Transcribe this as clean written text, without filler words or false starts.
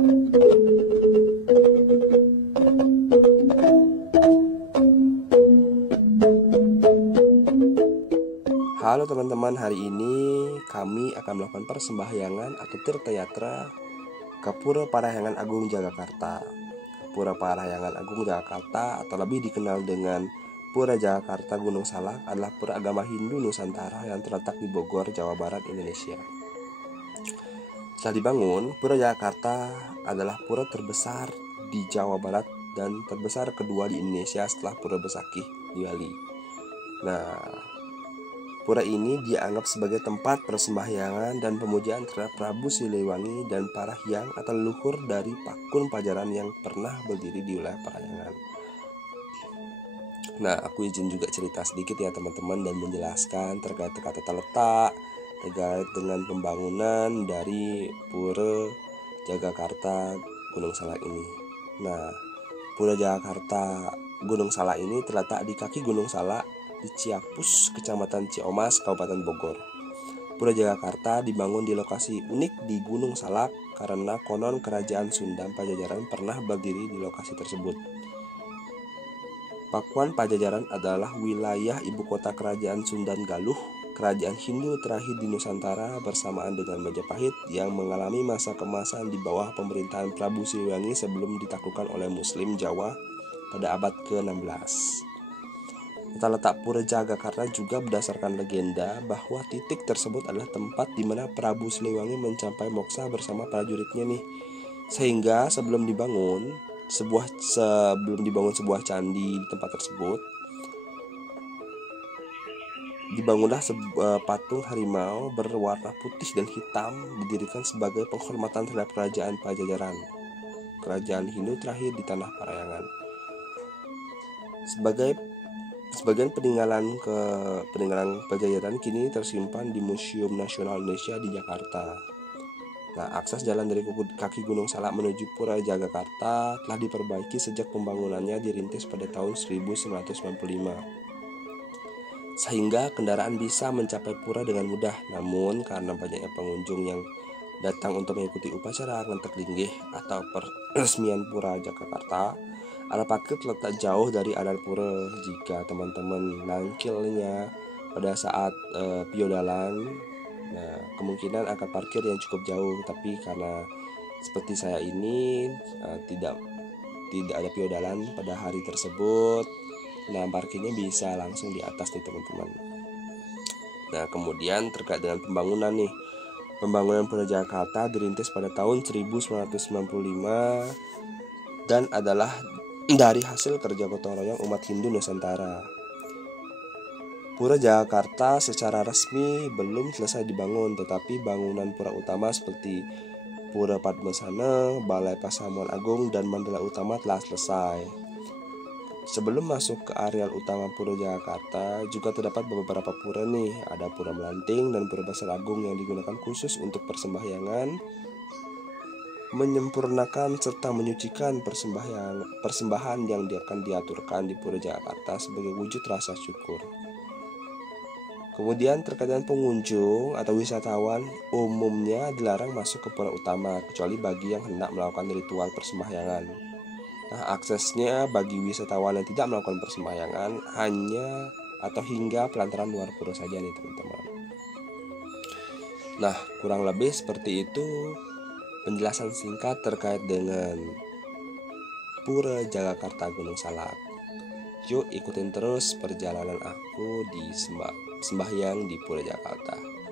Halo teman-teman, hari ini kami akan melakukan persembahyangan atau tirta yatra ke Pura Parahyangan Agung Jagakarta. Pura Parahyangan Agung Jagakarta atau lebih dikenal dengan Pura Jagakarta Gunung Salak adalah pura agama Hindu Nusantara yang terletak di Bogor, Jawa Barat, Indonesia. Setelah dibangun, Pura Jagakarta adalah pura terbesar di Jawa Barat dan terbesar kedua di Indonesia setelah Pura Besakih di Bali. Nah, pura ini dianggap sebagai tempat persembahyangan dan pemujaan terhadap Prabu Siliwangi dan para hyang atau leluhur dari Pakun Pajajaran yang pernah berdiri di wilayah Parahyangan. Nah, aku izin juga cerita sedikit ya teman-teman dan menjelaskan terkait tata letak, terkait dengan pembangunan dari Pura Jagakarta Gunung Salak ini. Nah, Pura Jagakarta Gunung Salak ini terletak di kaki Gunung Salak di Ciapus, Kecamatan Ciomas, Kabupaten Bogor. Pura Jagakarta dibangun di lokasi unik di Gunung Salak karena konon kerajaan Sunda Pajajaran pernah berdiri di lokasi tersebut. Pakuan Pajajaran adalah wilayah ibu kota kerajaan Sundan Galuh, kerajaan Hindu terakhir di Nusantara bersamaan dengan Majapahit yang mengalami masa kemasan di bawah pemerintahan Prabu Siliwangi sebelum ditaklukkan oleh Muslim Jawa pada abad ke-16. Tata letak Pura Jagakarta juga berdasarkan legenda bahwa titik tersebut adalah tempat di mana Prabu Siliwangi mencapai moksa bersama prajuritnya nih. Sehingga sebelum dibangun sebuah candi di tempat tersebut, dibangunlah sebuah patung harimau berwarna putih dan hitam didirikan sebagai penghormatan terhadap kerajaan Pajajaran, kerajaan Hindu terakhir di tanah Parahyangan. Sebagian peninggalan Pajajaran kini tersimpan di Museum Nasional Indonesia di Jakarta. Nah, akses jalan dari kaki Gunung Salak menuju Pura Jagakarta telah diperbaiki sejak pembangunannya dirintis pada tahun 1995. Sehingga kendaraan bisa mencapai pura dengan mudah. Namun karena banyaknya pengunjung yang datang untuk mengikuti upacara ngentek linggih atau peresmian Pura Jagakarta, area parkir terletak jauh dari area pura. Jika teman-teman nangkilnya pada saat piodalan, nah kemungkinan akan parkir yang cukup jauh. Tapi karena seperti saya ini tidak ada piodalan pada hari tersebut, nah parkirnya bisa langsung di atas nih teman-teman. Nah, kemudian terkait dengan pembangunan nih, pembangunan Pura Jagakarta dirintis pada tahun 1995 dan adalah dari hasil kerja gotong royong umat Hindu Nusantara. Pura Jagakarta secara resmi belum selesai dibangun, tetapi bangunan pura utama seperti Pura Padmasana, Balai Pasamuan Agung, dan Mandala Utama telah selesai. Sebelum masuk ke areal utama Pura Jagakarta, juga terdapat beberapa pura nih. Ada Pura Melanting dan Pura Besar Agung yang digunakan khusus untuk persembahyangan, menyempurnakan serta menyucikan persembahan yang akan diaturkan di Pura Jagakarta sebagai wujud rasa syukur. Kemudian terkait dengan pengunjung atau wisatawan, umumnya dilarang masuk ke pura utama kecuali bagi yang hendak melakukan ritual persembahyangan. Nah, aksesnya bagi wisatawan yang tidak melakukan persembahyangan hanya atau hingga pelantaran luar pura saja nih teman-teman. Nah, kurang lebih seperti itu penjelasan singkat terkait dengan Pura Jagakarta Gunung Salak. Yuk ikutin terus perjalanan aku di sembahyang di Pura Jagakarta.